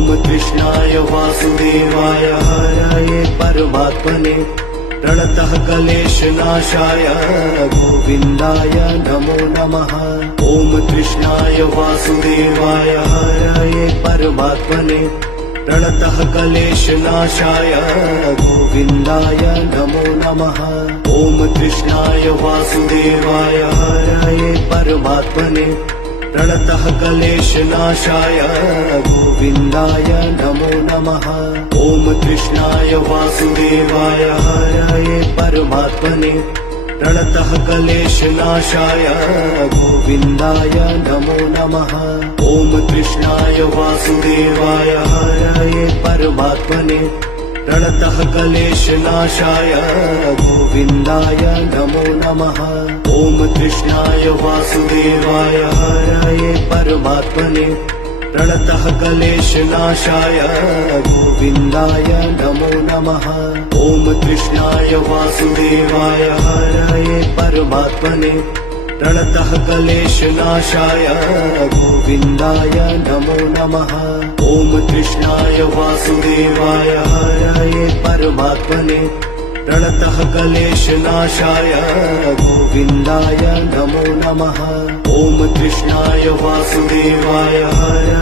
ॐ कृष्णाय वासुदेवाय हरये परमात्मने प्रणतः क्लेशनाशाय गोविन्दाय नमो नमः। ॐ कृष्णाय वासुदेवाय हरये परमात्मने प्रणतः क्लेशनाशाय गोविन्दाय नमो नमः। ॐ कृष्णाय वासुदेवाय हरये परमात्मने प्रणतः क्लेशनाशाय गोविन्दाय नमो नमः। ॐ कृष्णाय वासुदेवाय हरये परमात्मने प्रणतः क्लेशनाशाय गोविन्दाय नमो नमः। ॐ कृष्णाय वासुदेवाय हरये परमात्मने प्रणतः क्लेशनाशाय गोविन्दाय नमो नमः। ॐ कृष्णाय वासुदेवाय हरये परमात्मने प्रणतः क्लेशनाशाय गोविन्दाय नमो नमः। ॐ कृष्णाय वासुदेवाय हरये परमात्मने प्रणतः क्लेशनाशाय गोविन्दाय नमो नमः। ॐ कृष्णाय वासुदेवाय हरये परमात्मने प्रणतः क्लेशनाशाय गोविन्दाय नमो नमः। ॐ कृष्णाय वासुदेवाय हरये